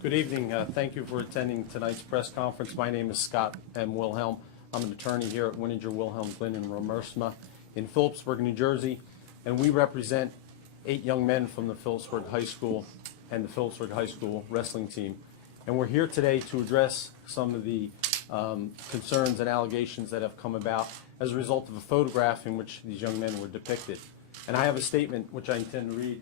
Good evening. Thank you for attending tonight's press conference. My name is Scott M. Wilhelm. I'm an attorney here at Wininger, Wilhelm, Glynn, and Romersma in Phillipsburg, New Jersey, and we represent 8 young men from the Phillipsburg High School and the Phillipsburg High School wrestling team. And we're here today to address some of the concerns and allegations that have come about as a result of a photograph in which these young men were depicted. And I have a statement which I intend to read.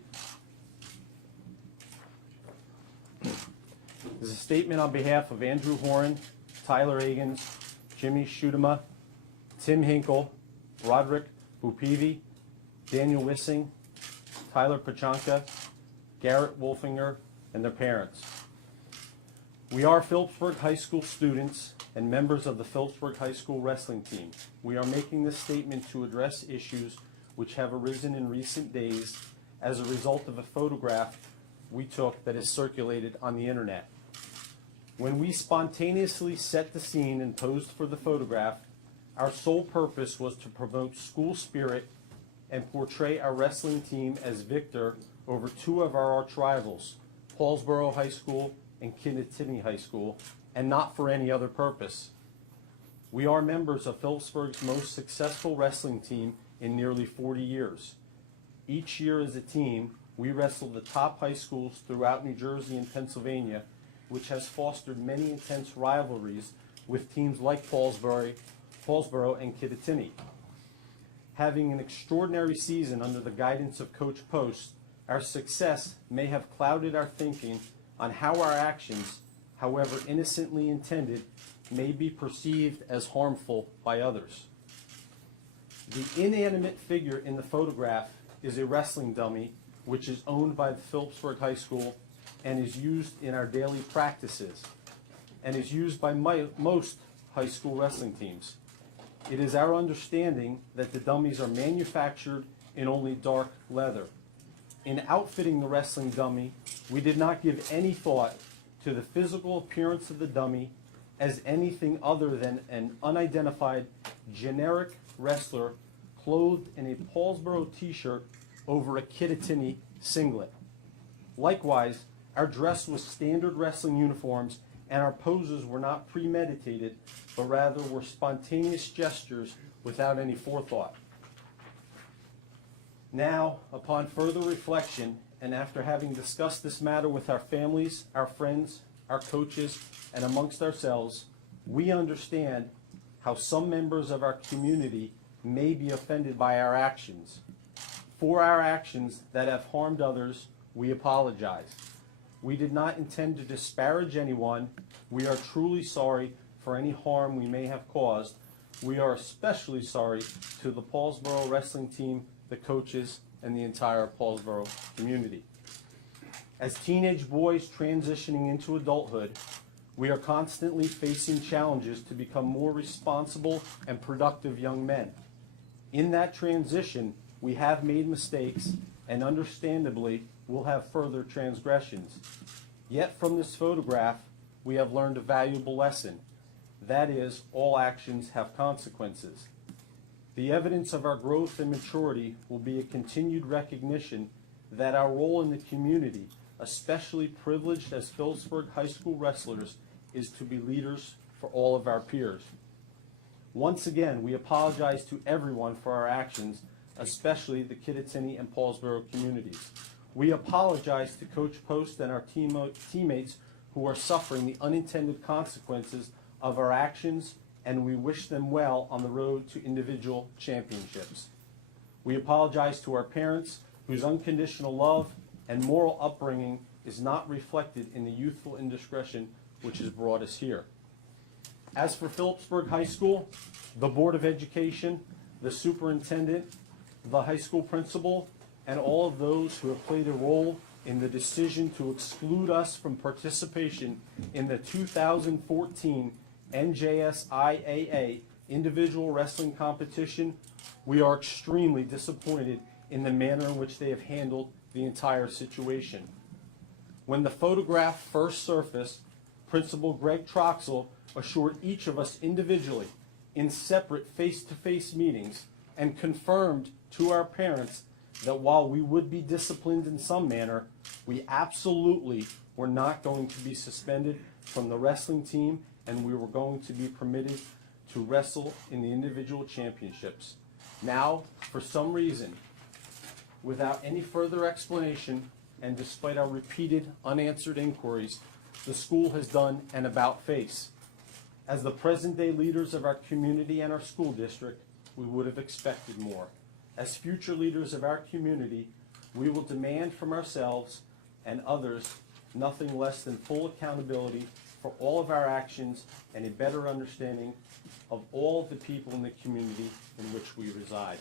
This is a statement on behalf of Andrew Horan, Tyler Agins, Jimmy Schutema, Tim Hinkle, Roderick Bupivi, Daniel Wissing, Tyler Pachanka, Garrett Wolfinger, and their parents. We are Phillipsburg High School students and members of the Phillipsburg High School wrestling team. We are making this statement to address issues which have arisen in recent days as a result of a photograph we took that is circulated on the internet. When we spontaneously set the scene and posed for the photograph, our sole purpose was to promote school spirit and portray our wrestling team as victor over 2 of our arch rivals, Paulsboro High School and Kittatinny High School, and not for any other purpose. We are members of Phillipsburg's most successful wrestling team in nearly 40 years. Each year as a team, we wrestle the top high schools throughout New Jersey and Pennsylvania, which has fostered many intense rivalries with teams like Paulsboro and Kittatinny. Having an extraordinary season under the guidance of Coach Post, our success may have clouded our thinking on how our actions, however innocently intended, may be perceived as harmful by others. The inanimate figure in the photograph is a wrestling dummy which is owned by the Phillipsburg High School and is used in our daily practices and is used by most high school wrestling teams. It is our understanding that the dummies are manufactured in only dark leather. In outfitting the wrestling dummy, we did not give any thought to the physical appearance of the dummy as anything other than an unidentified generic wrestler clothed in a Paulsboro t-shirt over a Kittatinny singlet. Likewise, our dress was standard wrestling uniforms and our poses were not premeditated, but rather were spontaneous gestures without any forethought. Now, upon further reflection, and after having discussed this matter with our families, our friends, our coaches, and amongst ourselves, we understand how some members of our community may be offended by our actions. For our actions that have harmed others, we apologize. We did not intend to disparage anyone. We are truly sorry for any harm we may have caused. We are especially sorry to the Paulsboro wrestling team, the coaches, and the entire Paulsboro community. As teenage boys transitioning into adulthood, we are constantly facing challenges to become more responsible and productive young men. In that transition, we have made mistakes and understandably will have further transgressions. Yet from this photograph, we have learned a valuable lesson. That is, all actions have consequences. The evidence of our growth and maturity will be a continued recognition that our role in the community, especially privileged as Phillipsburg High School wrestlers, is to be leaders for all of our peers. Once again, we apologize to everyone for our actions, especially the Kittatinny and Paulsboro communities. We apologize to Coach Post and our teammates who are suffering the unintended consequences of our actions, and we wish them well on the road to individual championships. We apologize to our parents whose unconditional love and moral upbringing is not reflected in the youthful indiscretion which has brought us here. As for Phillipsburg High School, the Board of Education, the superintendent, the high school principal, and all of those who have played a role in the decision to exclude us from participation in the 2014 NJSIAA individual wrestling competition, we are extremely disappointed in the manner in which they have handled the entire situation. When the photograph first surfaced, Principal Greg Troxel assured each of us individually in separate face-to-face meetings and confirmed to our parents that while we would be disciplined in some manner, we absolutely were not going to be suspended from the wrestling team, and we were going to be permitted to wrestle in the individual championships. Now, for some reason, without any further explanation, and despite our repeated unanswered inquiries, the school has done an about-face. As the present-day leaders of our community and our school district, we would have expected more. As future leaders of our community, we will demand from ourselves and others nothing less than full accountability for all of our actions and a better understanding of all of the people in the community in which we reside.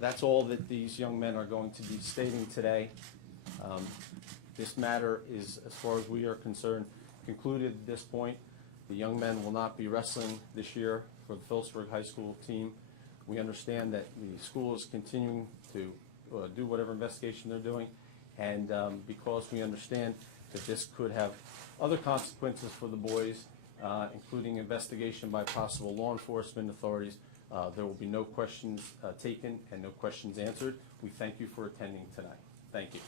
That's all that these young men are going to be stating today. This matter is, as far as we are concerned, concluded at this point. The young men will not be wrestling this year for the Phillipsburg High School team. We understand that the school is continuing to do whatever investigation they're doing, and because we understand that this could have other consequences for the boys, including investigation by possible law enforcement authorities, there will be no questions taken and no questions answered. We thank you for attending tonight. Thank you.